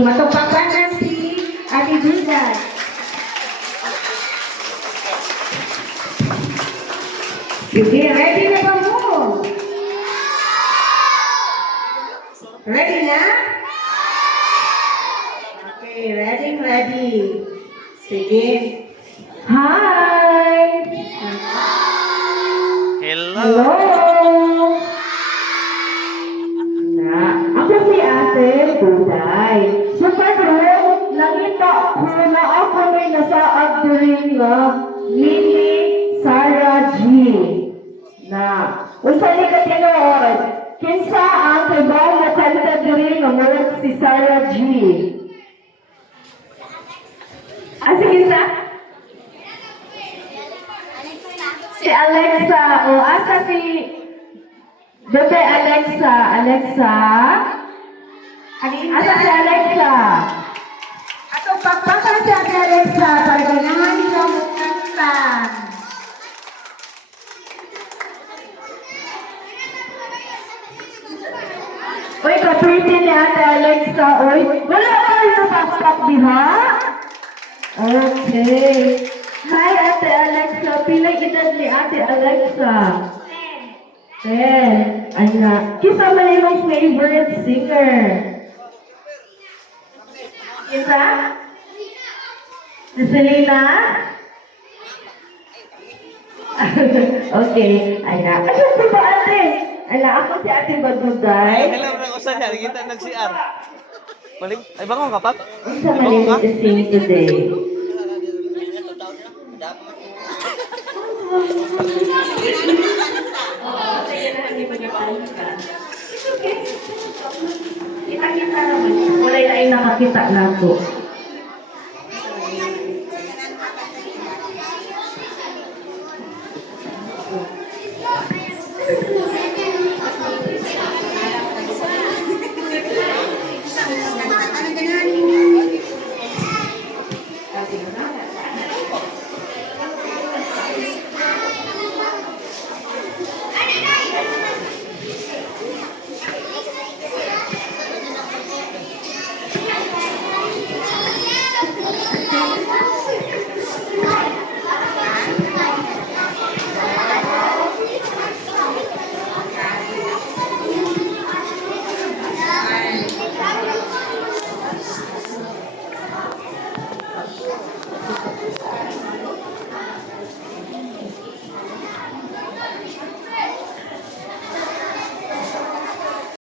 Matupakan na si Ate Judas. Sige, ready na ba mo? Ready na? Okay, ready. Sige. Hi! Hello. Ako si Ate Buday. So, pero, nakita ko na ako may nasaad during Mini Sarah G. Na, unsa ni ka tinuod? Kinsa ang trabaho mo kanta during mo si Sarah G. Sige sa? Si Alexa. O, asa si... Bebe Alexa. Alexa? Asa si Alexa? Atong pagpaka si Alexa para ganahan ikaw mo kanta. Uy, kapirti ni Ate Alexa. Uy, wala ka yung pakpak diha? Okay. Hi, Ate Alexa. Pilang edad ni Ate Alexa? 10. Anak. Kisa man yung favorite singer? Kisa? Si Selena? Okay. Anak. Ano po ba, Ate? Anak, ako si Ate Baduday. Hello, bro. Usa niya. Kita nag-CR. Balik. Ay, bangon ka, Pap? Isa man yung to sing today. Kita naman. Wala na yung nakakita na to.